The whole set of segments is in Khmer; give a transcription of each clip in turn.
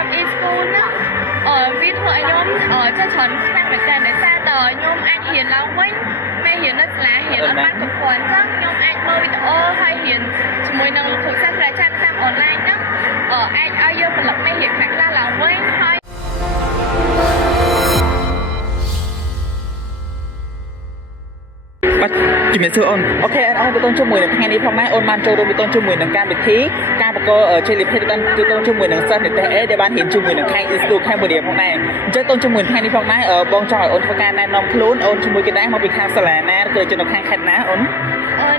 trong e-school á ví dụ nhóm cho chọn sang được tiền để xa tờ nhóm anh hiền là quên mẹ hiền nó là hiền ở mắt của quần chắc nhóm anh mơ video hay hiền chỉ mới năng thực ra là trang sang online đó anh ai yêu mình lập mẹ hiền khác là quên thôi ជំរាបសួរអូនអូខេអរគុណជាមួយនឹងថ្ងៃនេះផងដែរអូនបានចូលរួមពីតូនជាមួយនឹងកម្មវិធីការប្រកួតជ័យលាភេទដល់គឺតូនជាមួយនឹងសិស្សនិទេសអេដែលបានរៀនជាមួយនឹងខេត្ត e-school Cambodia ផងដែរអញ្ចឹងតូនជាមួយថ្ងៃនេះផងដែរបងចង់ឲ្យអូនធ្វើការណែនាំខ្លួនអូនជាមួយគេដែរមកពីខាងសាលាណាគឺនៅខាងខេត្តណាអូន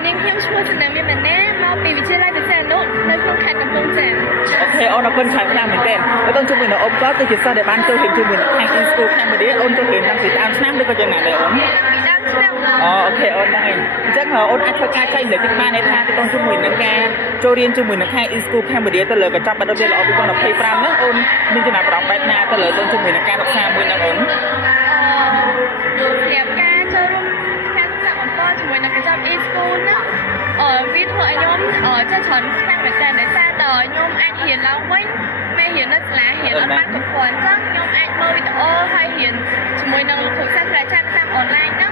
នាងខ្ញុំឈ្មោះចំណេញមានម៉ែមកពីវិទ្យាល័យពិសេសនោះនៅក្នុងខេត្តកំពង់ចាមអូខេអូនអរគុណខ្លាំងៗមែនទែនតូនជាមួយនឹងអូនក៏គឺជាសិស្សដែលបានចូលរៀនជាមួយនឹងខាង e-school Cambodia អូនចូលរៀនតាំងពីដើមឆ្នាំឬក៏យ៉ាងណាដែរអូនពីដើមឆ្នាំអូខេអូនហ្នឹងហើយអញ្ចឹងអូនអាចធ្វើការចែកលេខទឹកបានឯថាទៅតជាមួយនឹងការចូលរៀនជាមួយនឹងខាង e-school Cambodia ទៅលើកញ្ចប់បណ្ឌិតល្អ2025ហ្នឹងអូនមានចំណាប់អារម្មណ៍បែបណាទៅលើតជាមួយនឹងការសិក្សាមួយហ្នឹងអូនសម្រាប់ការចូលរួមការសិក្សាបន្តជាមួយនឹងកញ្ចប់ e-school ណាវាធ្វើឲ្យខ្ញុំចេះច្រើនខ្លាំងមែនតើដោយសារតខ្ញុំអាចរៀនឡើងវិញមេរៀននៅសាលារៀនអត់បានគ្រប់គ្រាន់ចឹងខ្ញុំអាចមើលវីដេអូហើយរៀនជាមួយនឹងគ្រូសាស្ត្រអាចារ្យតាមអនឡាញហ្នឹង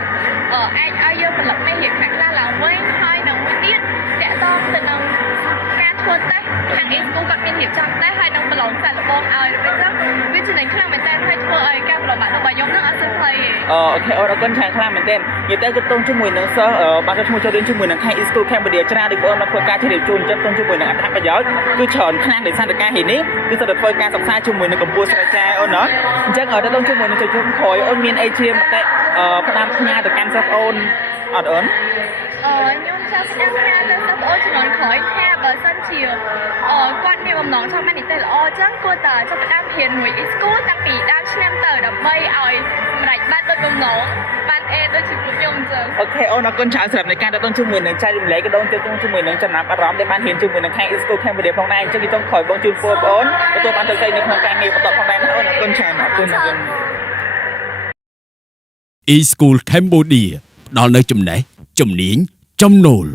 អាចឲ្យយើងផលិតមេរៀនខ្លះៗឡើងវិញហើយនឹងមួយទៀតតកតងទៅនឹងការធ្វើតេស្តខាង e-school គាត់មានរៀបចំតេស្តហើយនឹងប្រឡងសាកល្បងឲ្យពេលចឹងវាចំណេញខ្លាំងមែនតើហើយធ្វើឲ្យការប្រឡងបាក់របស់ខ្ញុំហ្នឹងអត់សូវភ័យទេអូខេអរគុណខ្លាំងមែនតើនិយាយទៅគឺតងជាមួយនឹងសិស្សបានចូលឈ្មោះចូលរៀនជាមួយនឹងខាង e-school Cambodia ច្រើនដូចបងមកធ្វើការជ្រាបជូនចិត្តតងជាមួយនឹងអត្ថប្រយោជន៍គឺច្រើនខ្លាំងដោយសារតែការហេនេះគឺសិតតែធ្វើការសិក្សាជាមួយនឹងកម្ពុជាស្រាវជ្រាវអូនណាអញ្ចឹងតងជាមួយនឹងជួយក្រោយអូនមានអីជាមតិផ្ដាំផ្ញើទៅកាន់សិស្សអូនអត់អូនខ្ញុំចង់ផ្ដាំផ្ញើទៅសិស្សអូនជំនាន់ក្រោយថាបើសិនជាគាត់មានបំណងចង់បាននិយាយល្អអញ្ចឹងគួរតែចាប់ផ្ដើមរៀនមួយ e-school តាំងពីដើមឆ្នាំទៅដើម្បីឲ្យសម្រេចបានដូចបំណងបានអេដូចជាខ្ញុំអញ្ចឹងអូខេអូនអរគុណច្រើនសម្រាប់នៃការទៅជាមួយនឹងចែករំលែកក៏ដូចទៅជាមួយនឹងចំណាប់អារម្មណ៍ដែលបានរៀនជាមួយនឹងខាង e-school Cambodia ផងដែរអញ្ចឹងគឺចង់ក្រោយបងជូនពរបងអូនទទួលបានទៅជ័យនៅក្នុងការងារបន្តផងដែរណាអូនអរគុណច្រើនអរគុណ e-school Cambodia ផ្ដល់នូវចំណេះជំនាញចំណូល